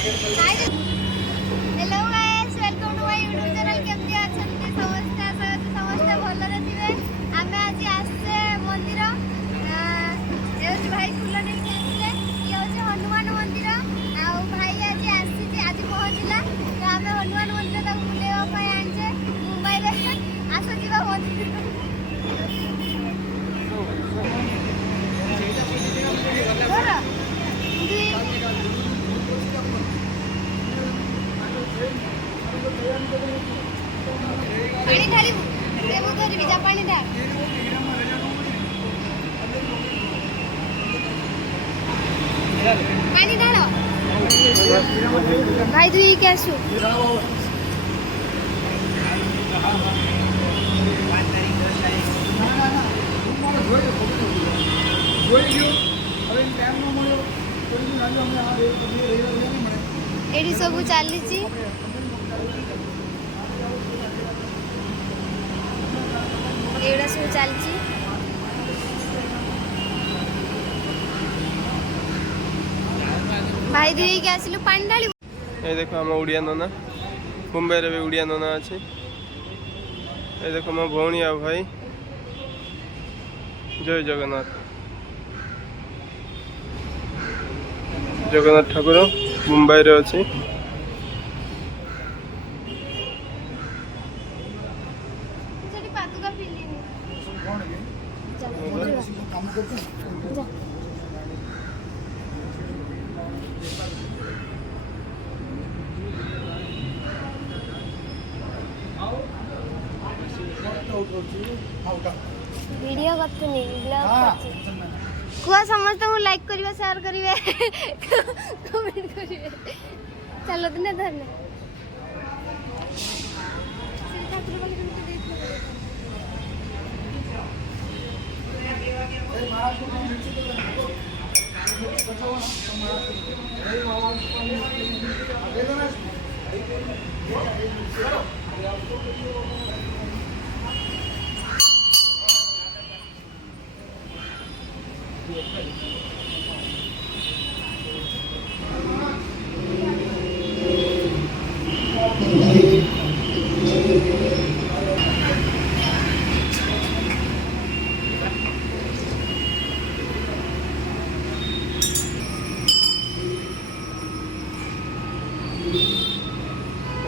hello guys welcome to my YouTube channel केमती अछंती समस्त आशा समस्त भलरे थिबे आमे आज आसे मंदिर ए भाई फूल नहीं आसले ये होचे हनुमान मंदिर आ भाई आज आसी आज पहुंचला तो आमे हनुमान मंदिर तक बुलेवा पय आंचे मुंबई रे आसो जीवा मंदिर पानी ढाली देबो धरबी जा पानी ढा पानी ढालो भाई तू ये क्या सु एडी सब चली एड़ा सब चलची भाई दुई के आसिलु पानी डाली ए देखो हम उड़िया नना मुंबई रे भी उड़िया नना अछि ए देखो मो भौणी आ भाई जय जगन्नाथ जगन्नाथ ठाकुर मुंबई रे अछि वीडियो करते नहीं ब्लॉग करते कुआ समझते हूँ लाइक करिवे शेयर करिवे कमेंट करिवे चलो दिने धरने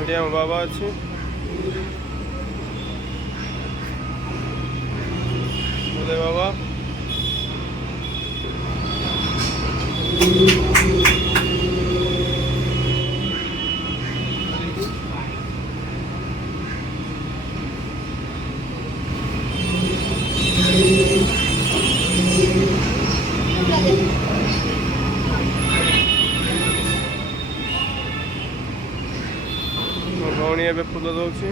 एरिया में बाबा अच्छी बोले बाबा भौणी ए फूल दौची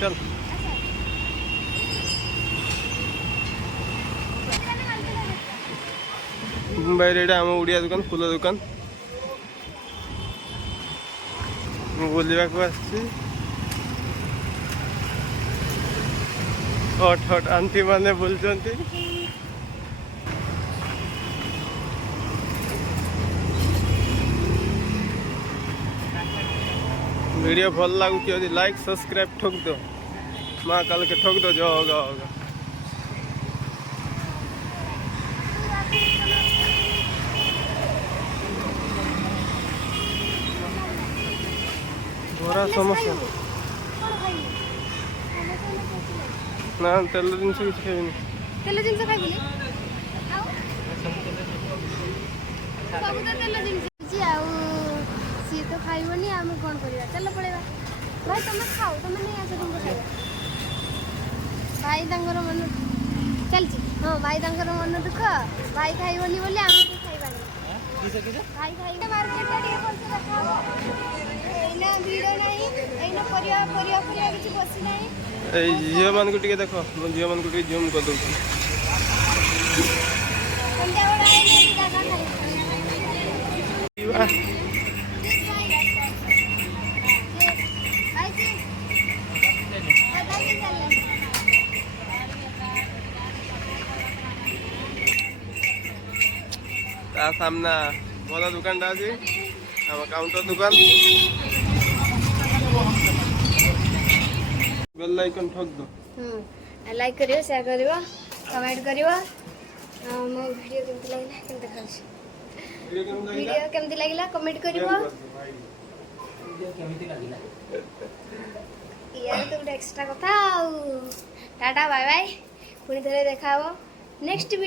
चल मुंबई रे आम उड़िया दुकान फूल दुकान बुलवा को हट हट आंटी माने बुलचंती वीडियो भल लगुच लाइक सब्सक्राइब ठोक दो माँ कल के ठोक दो जो होगा होगा बड़ा समस्या ना तेल जिनस किसी खाइबनी तेल जिनस खाइबनी सब तो तेल जिनस जी आ सी तो खाइबनी आम कोन करिया चल पड़ेगा भाई तुम खाओ तुम नहीं आसे तुम खाइबा भाई तांगर मन चलची हां भाई तांगर मन दुख भाई खाइबनी बोली आम खाइबानी भाई भाई मार्केट टा ଟିକେ ଭଲସେ ଦେଖାଅ ଏଇନା ଭିଡ଼ ନାହିଁ ଏଇନା ପରିବା କିଛି ବସି ନାହିଁ ଏଇ ଝିଅ ମାନଙ୍କୁ ଟିକେ ଦେଖ ମୁଁ ଝିଅ ମାନଙ୍କୁ ଟିକେ ଜୁମ୍ କରି ଦଉଛି ସନ୍ଧ୍ୟା ବେଳ ଏଇନା ଜାଗା ନାହିଁ ତା ସାମ୍ନା ଭଲ ଦୋକାନଟା ଅଛି ଆମ କାଉଣ୍ଟର ଦୋକାନ ବେଲ୍ ଆଇକନ୍ ଠକ୍ ଦो ଲାଇକ୍ କରିବ ସେୟାର କରିବ କମେଣ୍ଟ କରିବ ମୋ ଭିଡ଼ିଓ କେମିତି ଲାଗିଲା କେମିତି ଦେଖାଉଛି ଭିଡ଼ିଓ କେମିତି ଲାଗିଲା କମେଣ୍ଟ କରିବ ଇଆର ତ ଗୋଟେ ଏକ୍ସଟ୍ରା କଥା ଆଉ ଟାଟା ବାଏ ବାଏ ପୁଣି ଥରେ ଦେଖା ହବ ନେକ୍ସଟ ଭିଡ଼ିଓ